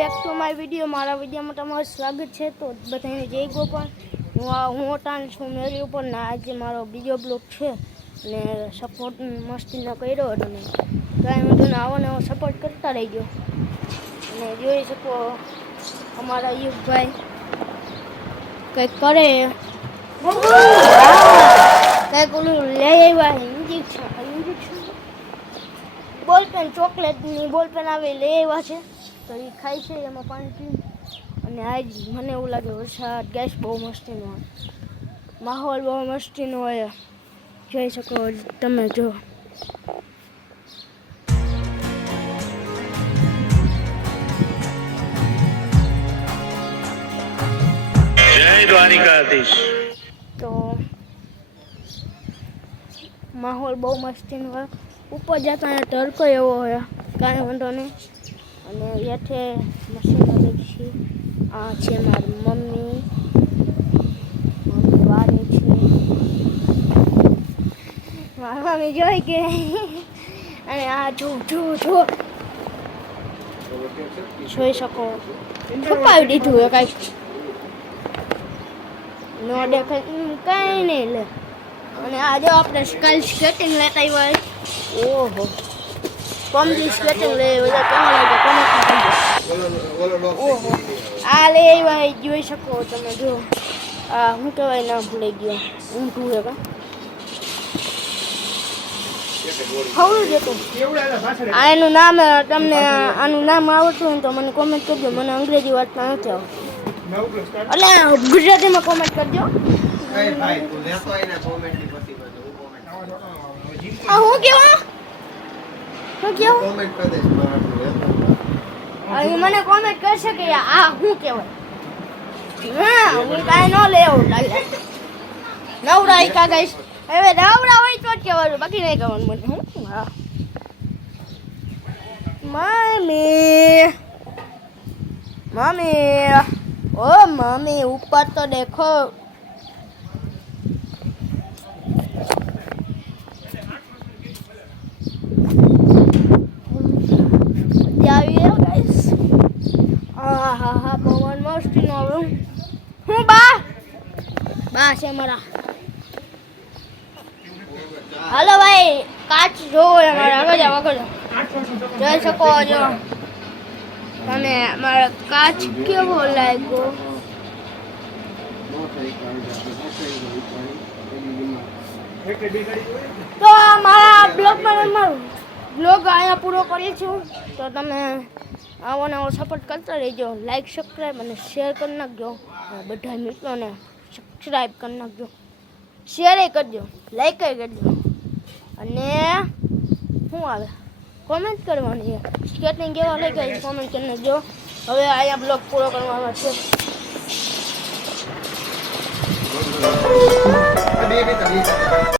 Back to my video મારા વિડીયોમાં તમારું સ્વાગત છે. તો બધાને જય ગોપાલ. હું હું ઓટાણ છું મેરી ઉપર. ને આજે મારો બીજો બ્લોગ છે. અને સપોર્ટ મસ્તીનો કર્યો તમે કાંઈ બધું ને આવો ને સપોર્ટ કરતા રહીજો. અને જોઈ શકો અમારા યુગભાઈ કંઈક કરે. કંઈક ઓલું લઈ આવ્યા ઇન્જેક્શન ઇન્જેક્શન બોલપેન ચોકલેટની બોલપેન આવે લઈ આવ્યા છે. તો એ ખાય છે એમાં પાણી પી અને આજ મને એવું લાગે વરસાદ ગેસ બહુ મસ્તીનો હોય. માહોલ બહુ મસ્તીનો હોય. જોઈ શકો તમે જો. દ્વારિકાધીશ. તો માહોલ બહુ મસ્તીનો હોય. ઉપર જતા તડકો એવો હોય. કાંઈ વાંધો નહીં. અને હેઠે મશીનો છે. આ છે મારી મમ્મી. મમ્મી વારે છે. મારી મમ્મી જોઈ કે અને આ જો જો જો. જોઈ શકો. છુપાવી દીધું એ કાંઈક. નો દેખાય. કાંઈ નહીં લે. અને આજે આપણે કાલ સ્કેટિંગ લેતા આવ્યા ઓહો. પમજી સ્કેટિંગ લઈ બધા કેમ લાગે આ લે એ જોઈ શકો તમે જો. આ શું કહેવાય ના ભૂલાઈ ગયો. ઊંધું હે કા? આ એનું નામ, તમને આનું નામ આવડતું હોય તો મને કોમેન્ટ કરજો. મને અંગ્રેજી વાંચતા નથી આવડતું એટલે ગુજરાતીમાં કોમેન્ટ કરજો. હું કેવા? શું કેવું? હવે મને કોમેન્ટ કરશે કે આ શું કહેવાય? હા, હું કાંઈ ન લેવું, લાગે. નવરા એકા ગઈશ. હવે નવરા હોય તો જ કહેવાનું, બાકી નહીં કહેવાનું મને. મમ્મી મમ્મી ઓ મમ્મી ઉપર તો દેખો મજા આવી ગયો ગાઈસ હા હા હા પવન મસ્તી નો આવે હું બા? બા છે મારા. હાલો ભાઈ, કાચ જોવો અમારા. આગળ જાવ આગળ. જોઈ શકો છો. તમે મારા કાચ કેવો લાગ્યો? તો મારા બ્લોગમાં મારું બ્લોગ અહીંયા પૂરો કરીએ છું. તો તમે આવો ને આવો સપોર્ટ કરતા રહેજો. લાઈક સબસ્ક્રાઈબ અને શેર કરી નાખજો. બધા મિત્રોને સબસ્ક્રાઈબ કરી નાખજો. શેરે કરજો. લાઈક કરજો. અને શું આવે? કોમેન્ટ કરવાની છે. સ્કેટિંગ કેવા લઈ ગઈ કોમેન્ટ કરી નાખજો. હવે અહીંયા બ્લોગ પૂરો કરવાનો છે.